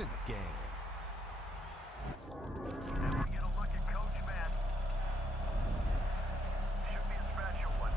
in the game. And we get a look at Coach Madden. Should be a special one.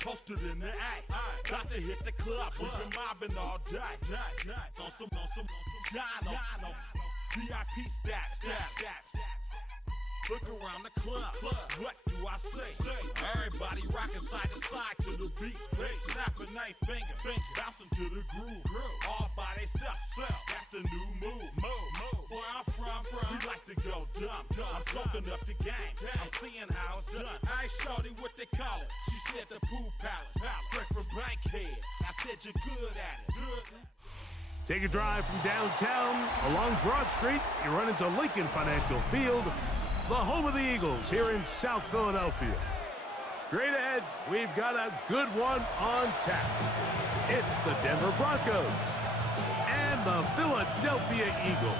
Posted in the act, got to hit the club. We've been mobbing all day. On some Jono, VIP stats. Look around the club. What do I say? Everybody rocking side to side to the beat. Snapping they finger, bouncing to the groove. All by themselves. That's the new move. Where I'm from, we like to go dumb. I'm soaking up the game. I'm seeing how it's done. I ain't shorty what they call it. She said the pool palace. Straight from Bankhead. I said you're good at it. Take a drive from downtown along Broad Street. You run into Lincoln Financial Field, the home of the Eagles here in South Philadelphia. Straight ahead, we've got a good one on tap. It's the Denver Broncos and the Philadelphia Eagles.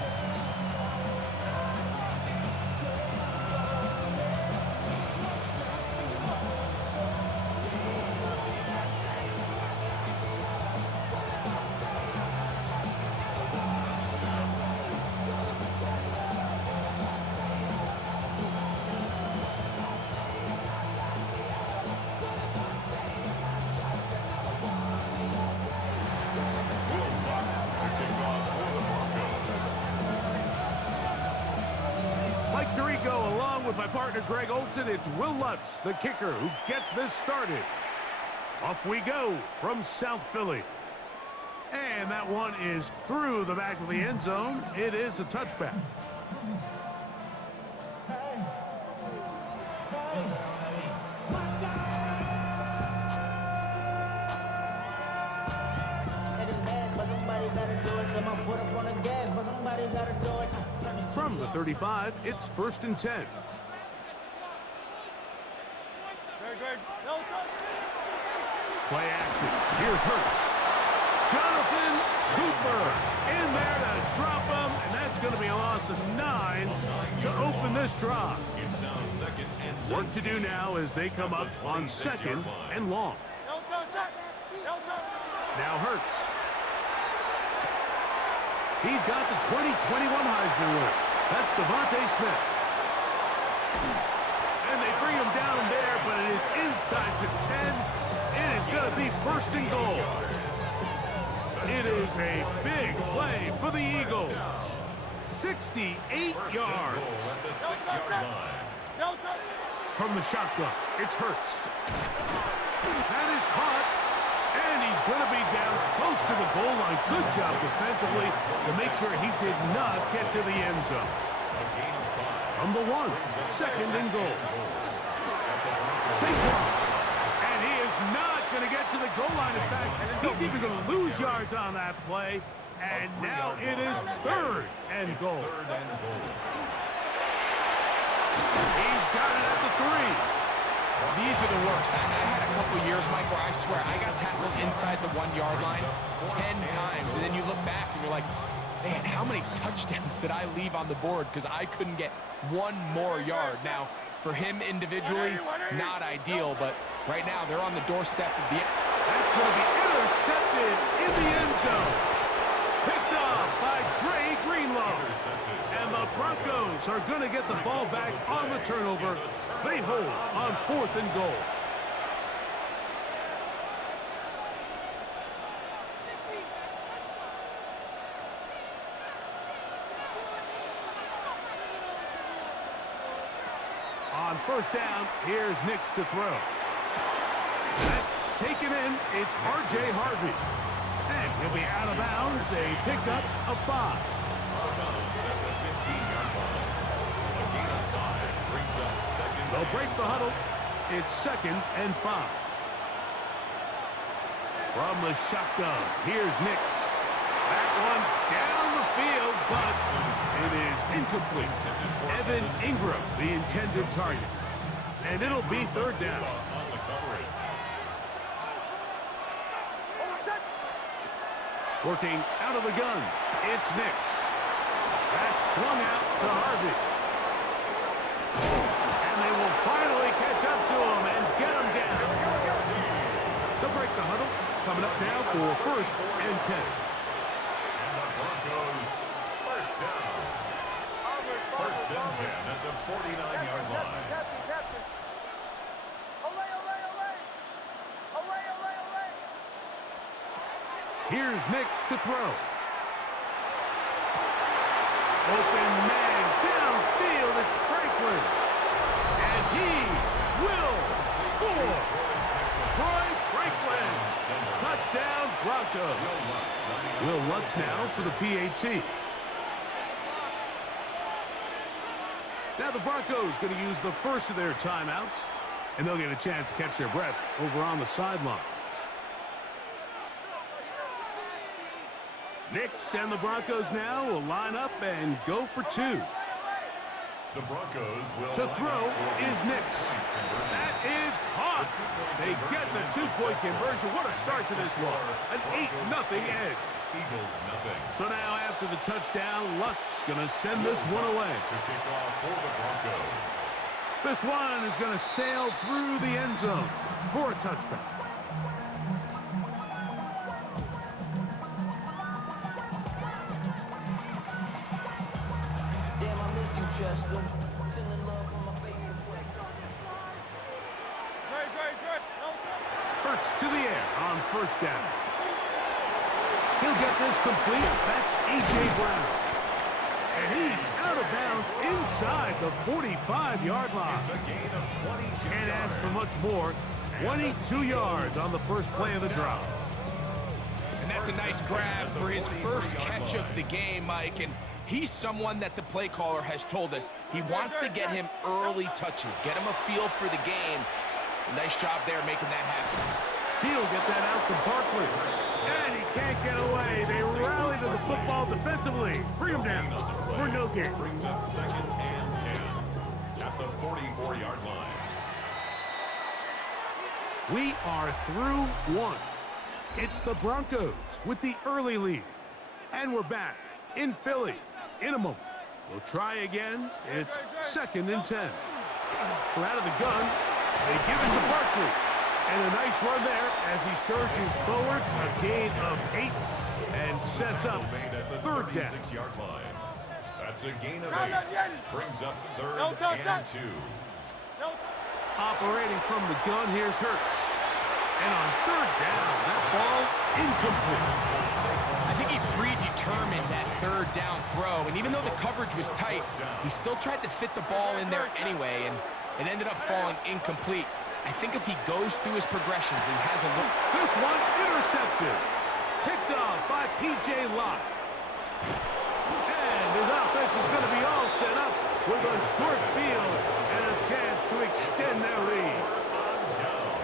With my partner Greg Olson, it's Will Lutz, the kicker, who gets this started. Off we go from South Philly. And that one is through the back of the end zone. It is a touchback. From the 35, it's 1st and 10. Play action. Here's Hurts. Jonathan Cooper in there to drop him, and that's going to be a loss of 9 to open this drive. Work to do now as they come up on 2nd and long. Now Hurts. He's got the 2021 Heisman winner. That's Devontae Smith. And they bring him down there, but it is inside the 10. It is going to be first and goal. It is a big play for the Eagles. 68 yards. From the shotgun, it's Hurts. That is caught, and he's going to be down close to the goal line. Good job defensively to make sure he did not get to the end zone. From the 1, second and goal. Saquon, and he is not going to get to the goal line. In fact, he's even going to lose yards on that play, and now it is third and goal. He's got it at the 3. These are the worst. I had a couple years, Mike, where I swear I got tackled inside the 1-yard line 10 times, and then you look back and you're like, man, how many touchdowns did I leave on the board because I couldn't get one more yard? Now, for him individually, not ideal, but right now they're on the doorstep of the end. That's going to be intercepted in the end zone. Picked off by Dre Greenlaw. And the Broncos are going to get the ball back on the turnover. They hold on 4th and goal. On first down, here's Nix to throw. That's taken in. It's R.J. Harvey. And he'll be out of bounds. A pickup of 5. They'll break the huddle. It's 2nd and 5. From the shotgun, here's Nix. That one down the field, but it is incomplete. Evan Ingram, the intended target. And it'll be 3rd down. Working out of the gun, it's Nix. That's swung out to Harvey. And they will finally catch up to him and get him down. They'll break the huddle. Coming up now for 1st and 10. And the Broncos, first down. First and 10 at the 49-yard line. Here's Nix to throw. Open man downfield. It's Franklin. And he will score. Troy Franklin. Touchdown, Broncos. Will Lutz now for the PAT. Now the Broncos going to use the first of their timeouts, and they'll get a chance to catch their breath over on the sideline. Nix and the Broncos now will line up and go for 2. The Broncos will To throw is Nix. That is caught. They get the 2-point conversion. What a start to this one. An 8-0 edge. Eagles nothing. So now after the touchdown, Lutz going to send this one away. To kick off for the Broncos. This one is going to sail through the end zone for a touchback. Hurts to the air on first down. He'll get this complete. That's A.J. Brown. And he's out of bounds inside the 45-yard line. It's a gain of 22 Can't ask for much more. 22 yards on the first play of the drive. And that's a nice grab for his first catch of the game, Mike. And he's someone that the play caller has told us he wants to get him early touches, get him a feel for the game. Nice job there making that happen. He'll get that out to Barkley. And he can't get away. They rally to the football defensively. Bring him down for no gain. Brings up 2nd and 10 at the 44-yard line. We are through 1. It's the Broncos with the early lead. And we're back in Philly in a moment. We'll try again. It's 2nd and 10. From out of the gun, they give it to Barkley. And a nice run there as he surges forward. A gain of 8 and sets up Made at the 3rd down. 36-yard line. That's a gain of 8. Brings up 3rd and 2. Operating from the gun, here's Hurts. And on third down, that ball incomplete. I think he predetermined that third down throw, and even though the coverage was tight, he still tried to fit the ball in there anyway, and it ended up falling incomplete. I think if he goes through his progressions and has a look... This one intercepted. Picked off by P.J. Locke. And his offense is going to be all set up with a short field and a chance to extend their lead.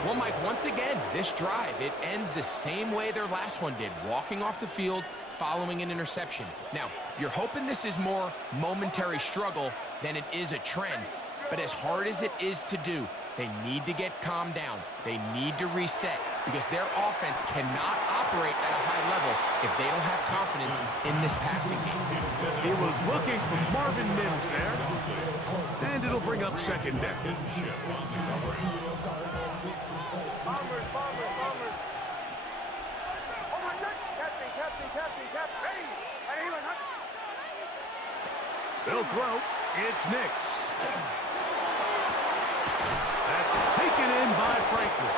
Well, Mike, once again, this drive, it ends the same way their last one did, walking off the field, following an interception. Now, you're hoping this is more momentary struggle than it is a trend, but as hard as it is to do, they need to get calmed down. They need to reset because their offense cannot operate at a high level if they don't have confidence in this passing game. He was looking for Marvin Mims there, and it'll bring up second down. They'll throw. It's Nix. That's taken in by Franklin.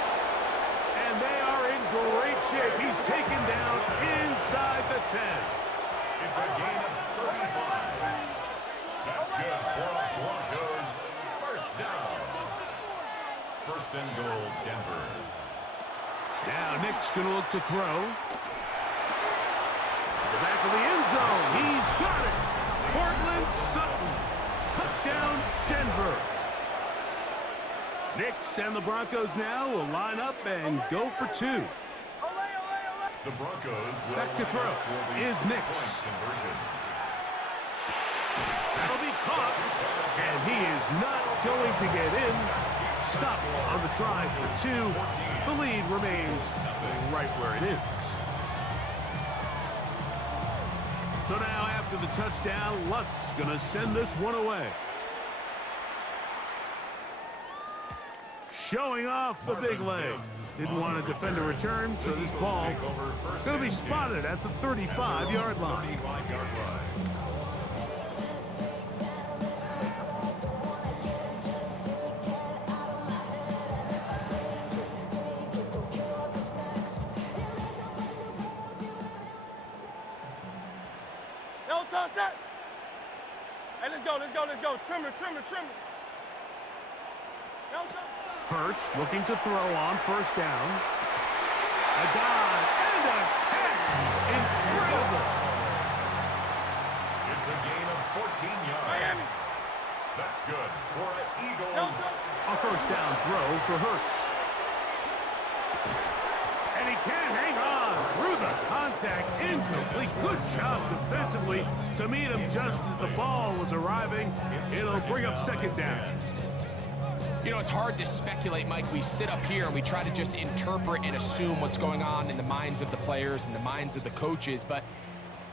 And they are in great shape. He's taken down inside the 10. It's a gain of 35. That's good for the Broncos. First down. First and goal, Denver. Now Nick's going to look to throw. To the back of the end zone. He's got it. Portland Sutton. Touchdown, Denver. Nix and the Broncos now will line up and go for two. The Broncos will back to throw is Nix. That'll be caught, and he is not going to get in. Stop on the try for two. The lead remains right where it is. So now after the touchdown, Lutz gonna send this one away. Showing off the big leg. Didn't want to defend a return, so this ball is going to be spotted at the 35-yard line. No, toss it. Hey, let's go. Trimmer. No, toss. Hurts looking to throw on first down. A dive and a catch. Incredible. It's a gain of 14 yards. Miami. That's good for an Eagles. A first down throw for Hurts. And he can't hang on through the contact. Incomplete. Good job defensively to meet him just as the ball was arriving. It'll bring up second down. You know, it's hard to speculate, Mike. We sit up here and we try to just interpret and assume what's going on in the minds of the players and the minds of the coaches, but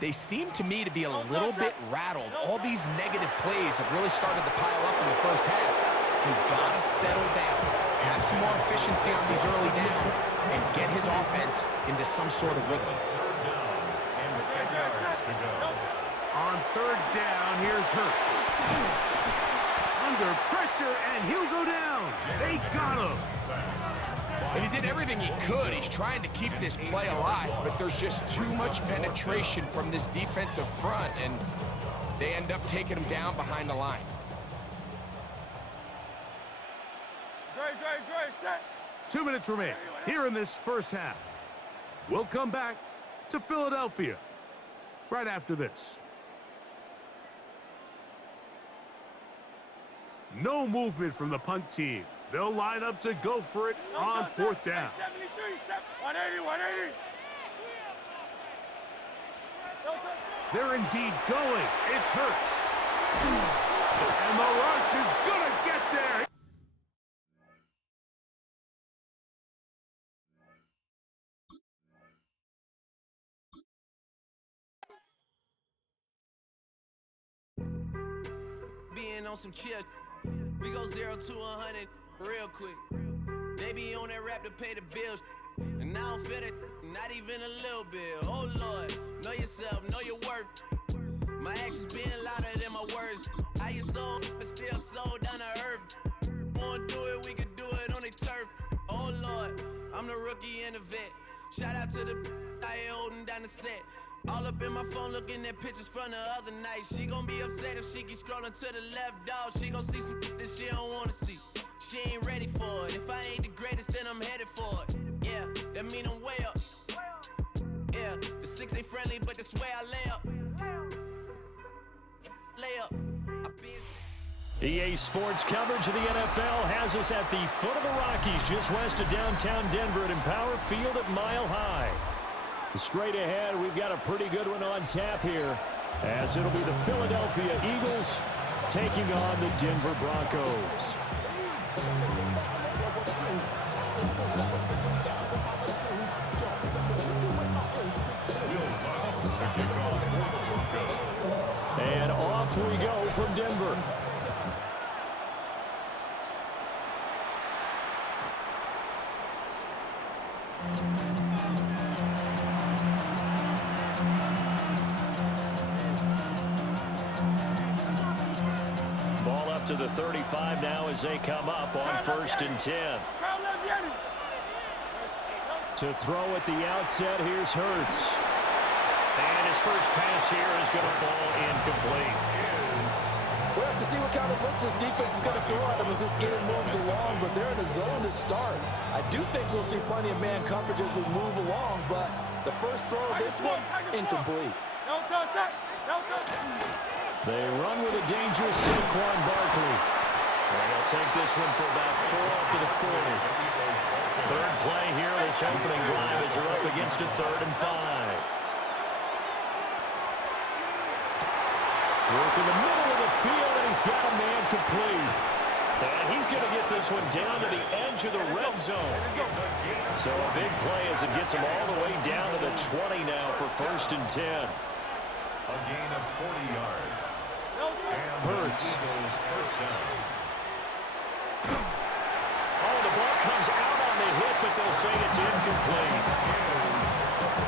they seem to me to be a little bit rattled. All these negative plays have really started to pile up in the first half. He's got to settle down, have some more efficiency on these early downs, and get his offense into some sort of rhythm. On third down, here's Hurts. Under pressure, and he'll go down. They got him. And he did everything he could. He's trying to keep this play alive, but there's just too much penetration from this defensive front, and they end up taking him down behind the line. Great, set. 2 minutes remain here in this first half. We'll come back to Philadelphia right after this. No movement from the punt team. They'll line up to go for it on fourth down. 180. They're indeed going. It's Hurts. And the rush is going to get there. Being on some chill. We go 0 to 100 real quick. They be on that rap to pay the bills. And I don't feel it, not even a little bit. Oh Lord, know yourself, know your worth. My actions being louder than my words. How you sold, but still sold down to earth. Won't I'm the rookie and the vet. Shout out to the I ain't holding down the set. All up in my phone looking at pictures from the other night. She gon' be upset if she keep scrolling to the left, dog. She gon' see some that she don't wanna see. She ain't ready for it. If I ain't the greatest, then I'm headed for it. Yeah, that mean I'm way up. Yeah, the 6 ain't friendly, but that's where I lay up. Lay up. EA Sports coverage of the NFL has us at the foot of the Rockies, just west of downtown Denver at Empower Field at Mile High. Straight ahead, we've got a pretty good one on tap here, as it'll be the Philadelphia Eagles taking on the Denver Broncos. And off we go from Denver. Ball up to the 35 now as they come up on 1st and 10. To throw at the outset, here's Hurts. And his first pass here is going to fall incomplete. We'll have to see what kind of looks this defense is going to throw at them as this game moves along, but they're in the zone to start. I do think we'll see plenty of man coverage as we move along, but the first throw of this one, incomplete. They run with a dangerous Saquon Barkley. And they'll take this one for about 4 up to the 40. Third play here, this opening drive as they're up against a 3rd and 5. Work in the middle of the field, and he's got a man complete. And he's going to get this one down to the edge of the red zone. So a big play as it gets him all the way down to the 20 now for 1st and 10. A gain of 40 yards. Hurts. First down. Oh, the ball comes out on the hit, but they'll say it's incomplete.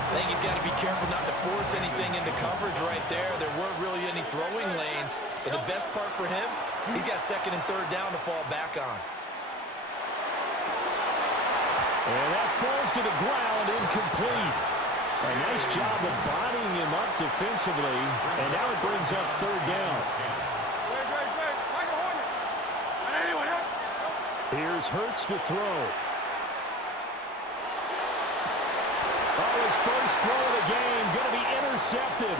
I think he's got to be careful not to force anything into coverage right there. There weren't really any throwing lanes, but the best part for him, he's got 2nd and 3rd down to fall back on. And that falls to the ground, incomplete. A nice job of bodying him up defensively, and now it brings up 3rd down. Here's Hurts to throw. Oh, his first throw of the game going to be intercepted.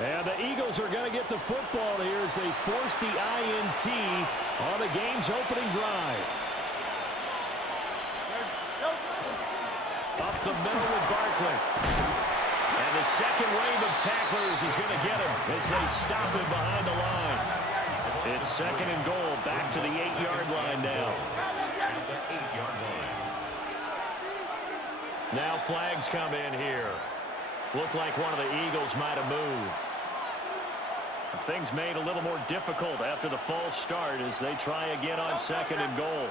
And the Eagles are going to get the football here as they force the INT on the game's opening drive. Up the middle with Barkley. And the second wave of tacklers is going to get him as they stop him behind the line. It's 2nd and goal, back to the 8-yard line now. Now flags come in here. Looked like one of the Eagles might have moved. Things made a little more difficult after the false start as they try again on 2nd and goal.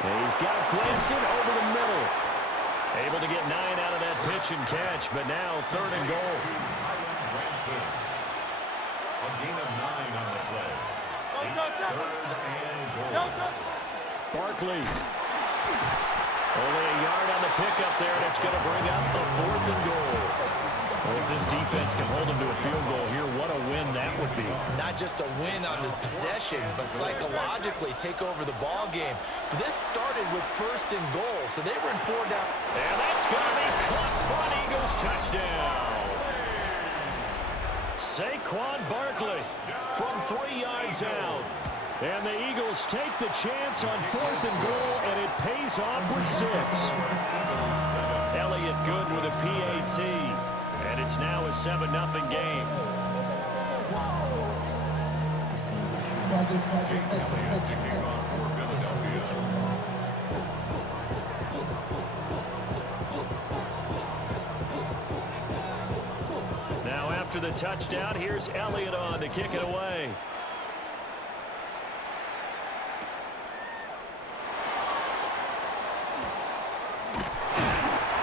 He's got Glenson over the middle. Able to get 9 out of that pitch and catch, but now 3rd and goal. A gain of 9 on the play. It's 3rd and goal. Barkley. Only a yard on the pickup there, and it's going to bring up a 4th and goal. Well, if this defense can hold them to a field goal here, what a win that would be. Not just a win on the possession, but psychologically take over the ball game. But this started with 1st and goal, so they were in 4 down. And that's going to be caught for an Eagles touchdown. Saquon Barkley from 3 yards out. And the Eagles take the chance on 4th and goal, and it pays off with 6. Elliott good with a PAT. And it's now a 7-0 game. Now after the touchdown, here's Elliott on to kick it away.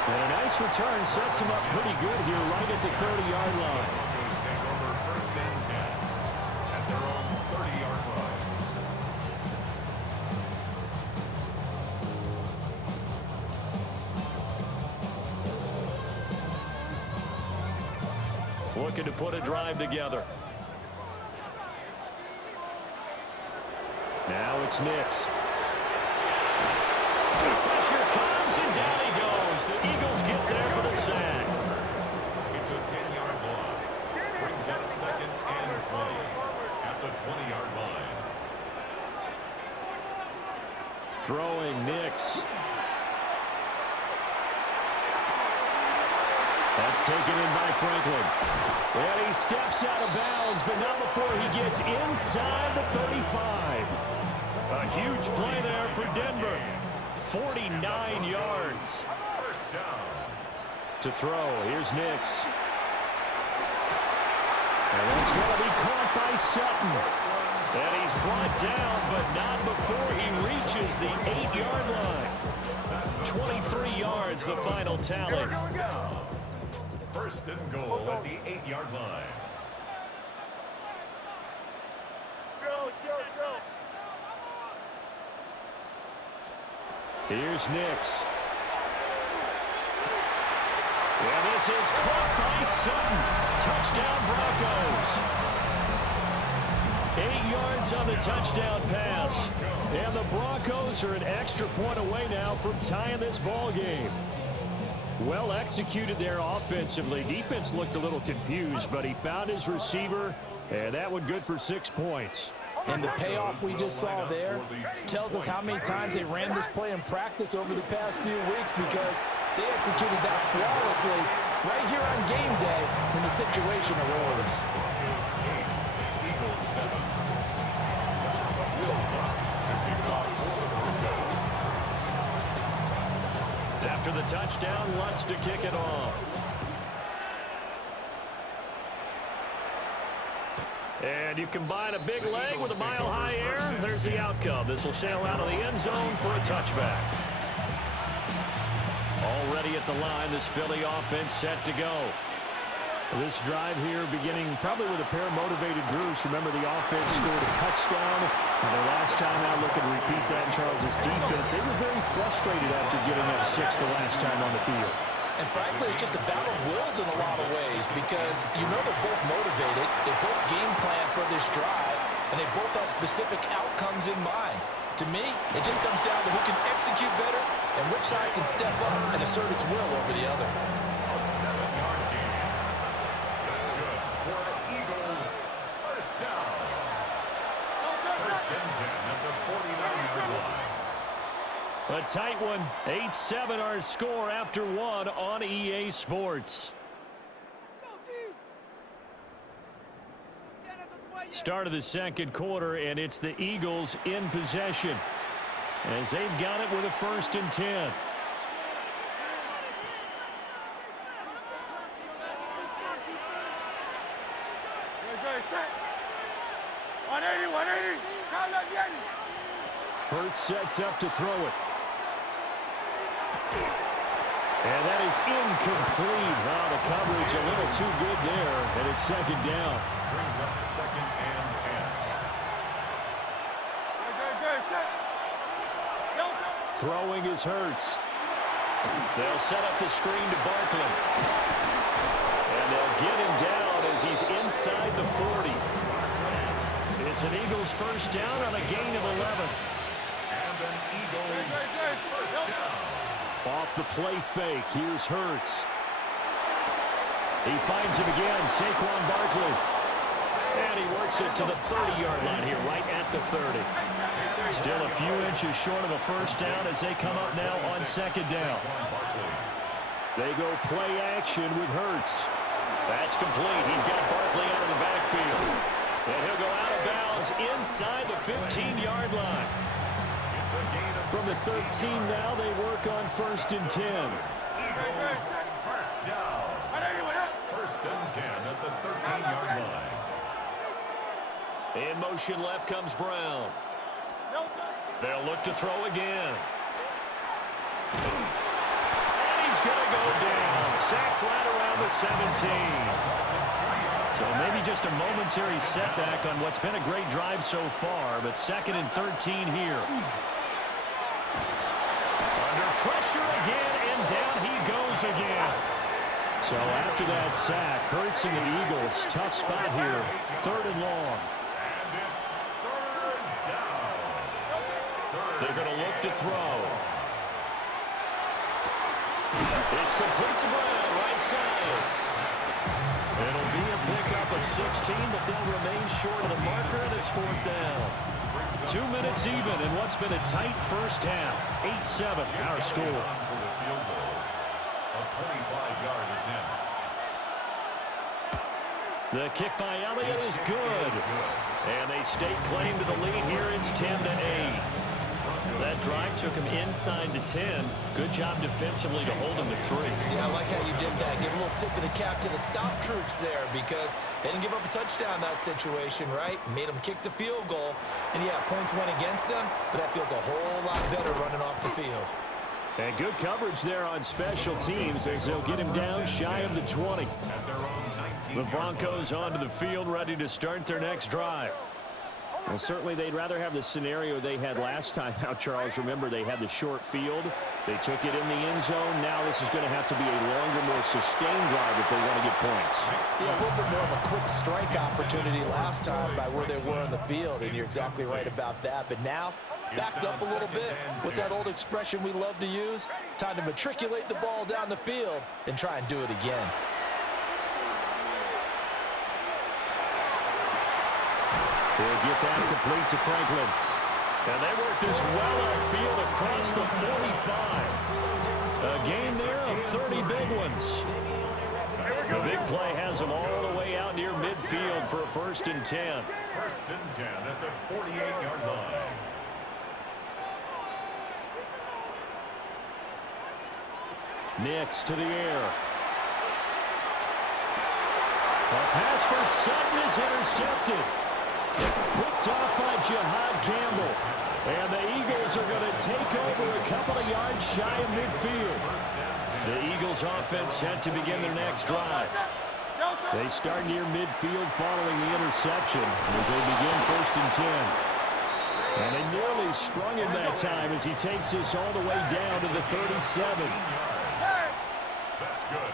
And a nice return sets him up pretty good here right at the 30-yard line. Broncos take over 1st and 10 at their own 30-yard line. looking to put a drive together. Now it's Nix. Pressure comes, and down he goes. The Eagles get there for the sack. It's a 10-yard loss. Brings up 2nd and 20 at the 20-yard line. Throwing Nix. That's taken in by Franklin. And he steps out of bounds, but not before he gets inside the 35. A huge play there for Denver. 49 yards. First down. To throw. Here's Nix. And that's going to be caught by Sutton. And he's brought down, but not before he reaches the 8-yard line. 23 yards, the final tally. First and goal at the 8-yard line. Here's Nix. And this is caught by Sutton. Touchdown Broncos. 8 yards on the touchdown pass. And the Broncos are an extra point away now from tying this ball game. Well executed there offensively. Defense looked a little confused, but he found his receiver, and that one good for 6 points. And the payoff we just saw there tells us how many times they ran this play in practice over the past few weeks, because they executed that flawlessly right here on game day when the situation arose. After the touchdown, Lutz to kick it off. And you combine a big leg with a mile-high air, there's the outcome. This will sail out of the end zone for a touchback. Already at the line, this Philly offense set to go. This drive here beginning probably with a pair of motivated groups. Remember, the offense scored a touchdown. And their last time out, looking to repeat that in Charles' defense. They were very frustrated after giving up 6 the last time on the field. And frankly, it's just a battle of wills in a lot of ways, because you know they're both motivated, they both game plan for this drive, and they both have specific outcomes in mind. To me, it just comes down to who can execute better and which side can step up and assert its will over the other. A 7-yard gain. That's good for the Eagles. First down. First and 10 at the 49-yard line. A tight one. 8-7 our score after one on EA Sports. Start of the second quarter, and it's the Eagles in possession as they've got it with a 1st and 10. Hurts sets up to throw it. And that is incomplete. Oh, the coverage a little too good there, and it's 2nd down. Brings up 2nd and 10. Throwing is Hurts. They'll set up the screen to Barkley. And they'll get him down as he's inside the 40. It's an Eagles 1st down on a gain of 11. And an Eagles 1st down. Off the play fake, here's Hurts. He finds him again, Saquon Barkley. And he works it to the 30-yard line here, right at the 30. Still a few inches short of a 1st down as they come up now on 2nd down. They go play action with Hurts. That's complete. He's got Barkley out of the backfield. And he'll go out of bounds inside the 15-yard line. From the 13 now, they work on 1st and 10. Eagles 1st down. 1st and 10 at the 13-yard line. In motion left comes Brown. They'll look to throw again. And he's going to go down. Sacked right around the 17. So maybe just a momentary setback on what's been a great drive so far, but 2nd and 13 here. Under pressure again, and down he goes again. So after that sack, Hurts and the Eagles, tough spot here, 3rd and long. And it's 3rd down. They're going to look to throw. It's complete to Brown, right side. It'll be a pickup of 16, but they'll remain short of the marker, and it's 4th down. 2 minutes even in what's been a tight first half. 8-7, our score. For the field goal, a 25-yard attempt. The kick by Elliott is good. And they stake claim to the lead here. It's 10-8. That drive took him inside the 10. Good job defensively to hold him to 3. Yeah, I like how you did that. Give a little tip of the cap to the stop troops there because they didn't give up a touchdown in that situation, right? Made them kick the field goal. And, yeah, points went against them, but that feels a whole lot better running off the field. And good coverage there on special teams as they'll get him down shy of the 20. The Broncos onto the field ready to start their next drive. Well, certainly they'd rather have the scenario they had last time. Now, Charles, remember they had the short field. They took it in the end zone. Now this is going to have to be a longer, more sustained drive if they want to get points. Yeah, a little bit more of a quick strike opportunity last time by where they were on the field, and you're exactly right about that. But now, backed up a little bit. What's that old expression we love to use? Time to matriculate the ball down the field and try and do it again. They'll get that complete to Franklin. And they work this well upfield across the 45. A gain there of 30 big ones. The big play has them all the way out near midfield for a 1st and 10. 1st and 10 at the 48-yard line. Nix to the air. A pass for Sutton is intercepted. Picked off by Jihad Campbell. And the Eagles are going to take over a couple of yards shy of midfield. The Eagles offense set to begin their next drive. They start near midfield following the interception as they begin 1st and 10. And they nearly sprung him that time as he takes this all the way down to the 37. That's good.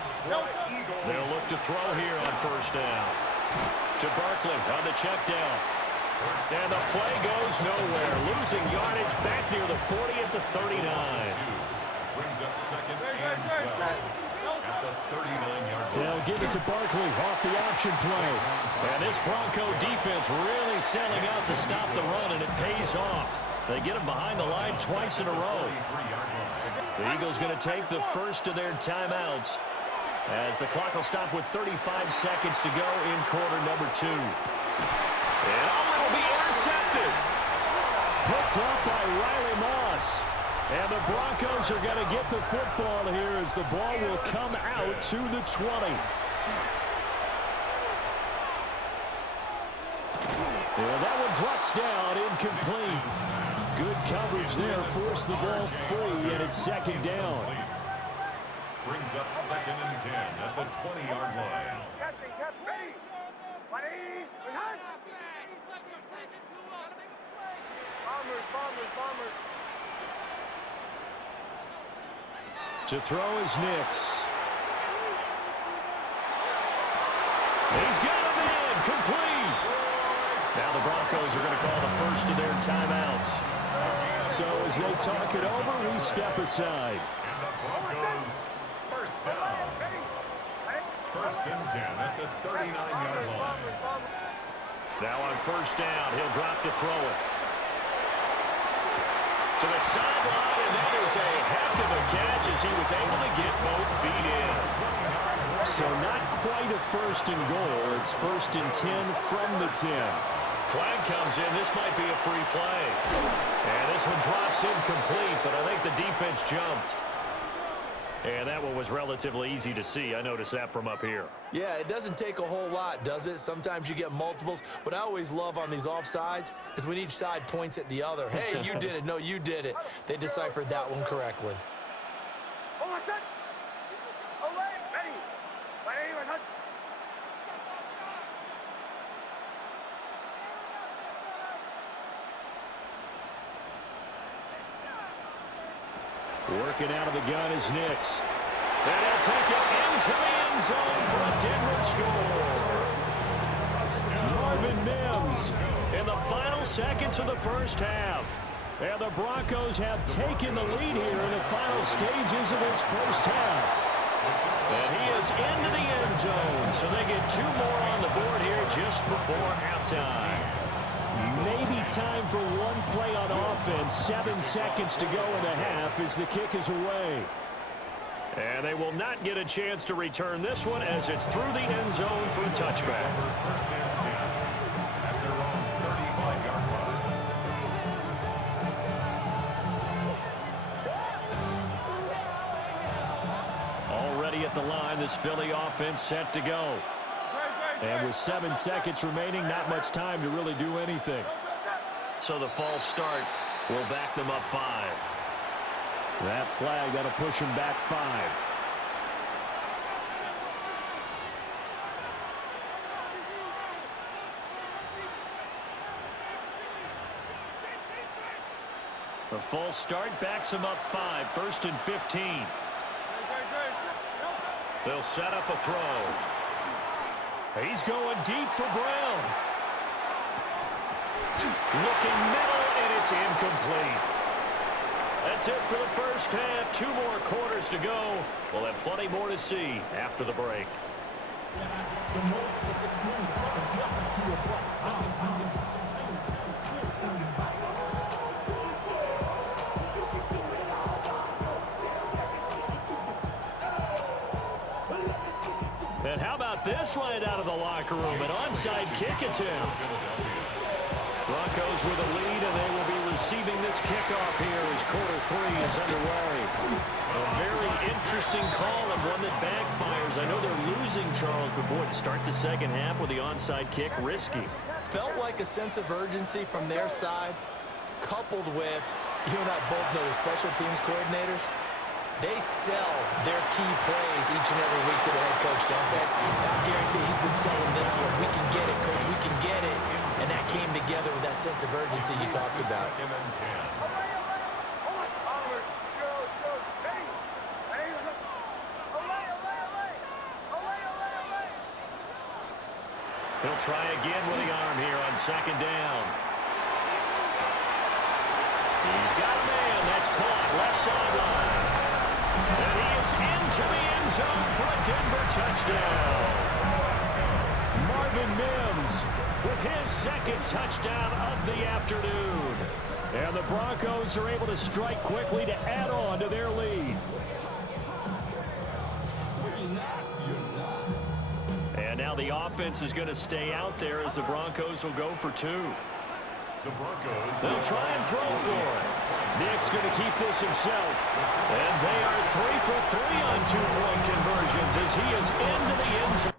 They'll look to throw here on 1st down. To Barkley on the check down. And the play goes nowhere. Losing yardage back near the 40 at the 39. Brings up 2nd and 12 at the 39-yard line. They'll give it to Barkley off the option play. And this Bronco defense really selling out to stop the run, and it pays off. They get him behind the line twice in a row. The Eagles going to take the first of their timeouts as the clock will stop with 35 seconds to go in quarter number 2. And it'll be intercepted. Picked up by Riley Moss. And the Broncos are going to get the football here as the ball will come out to the 20. And that one drops down, incomplete. Good coverage there, forced the ball free, and it's 2nd down. Brings up 2nd and 10 at the 20-yard line. Captain, ready. Ready. Bombers. To throw is Nix. He's got him in, complete. Now the Broncos are going to call the first of their timeouts. So as they talk it over, we step aside. And the Broncos, 1st down. 1st and 10 at the 39-yard line. Now on 1st down, he'll drop to throw it. To the sideline, and that is a heck of a catch as he was able to get both feet in. So not quite a 1st and goal. It's 1st and 10 from the 10. Flag comes in. This might be a free play. And this one drops incomplete, but I think the defense jumped. And that one was relatively easy to see. I noticed that from up here. Yeah, it doesn't take a whole lot, does it? Sometimes you get multiples. What I always love on these offsides is when each side points at the other. Hey, you did it. No, you did it. They deciphered that one correctly. Working out of the gun is Nix. And he'll take it into the end zone for a Denver score. Marvin Mims in the final seconds of the first half. And the Broncos have taken the lead here in the final stages of this first half. And he is into the end zone, so they get 2 more on the board here just before halftime. Maybe time for one play on offense. 7 seconds to go in the half as the kick is away. And they will not get a chance to return this one as it's through the end zone for a touchback. First and 10 at their own 35-yard line. Already at the line, this Philly offense set to go. And with 7 seconds remaining, not much time to really do anything. So the false start will back them up 5. That flag, that'll push him back 5. The false start backs him up 5. 1st and 15. They'll set up a throw. He's going deep for Brown. Looking middle, and it's incomplete. That's it for the first half. 2 more quarters to go. We'll have plenty more to see after the break. And how about this right out of the locker room? An onside kick attempt. Broncos with a lead, and they will be receiving this kickoff here as quarter 3 is underway. A very interesting call and one that backfires. I know they're losing, Charles, but boy, to start the second half with the onside kick, risky. Felt like a sense of urgency from their side, coupled with, you and I both know the special teams coordinators, they sell their key plays each and every week to the head coach, don't they? I guarantee he's been selling this one. We can get it, coach, we can get it. And that came together with that sense of urgency you talked about. Second and 10. He'll try again with the arm here on 2nd down. He's got a man. That's caught. Left sideline. And he is into the end zone for a Denver touchdown. Marvin Mims with his 2nd touchdown of the afternoon. And the Broncos are able to strike quickly to add on to their lead. And now the offense is going to stay out there as the Broncos will go for 2. The Broncos. They'll try and throw for it. Nick's going to keep this himself. And they are 3 for 3 on 2-point conversions as he is into the end zone.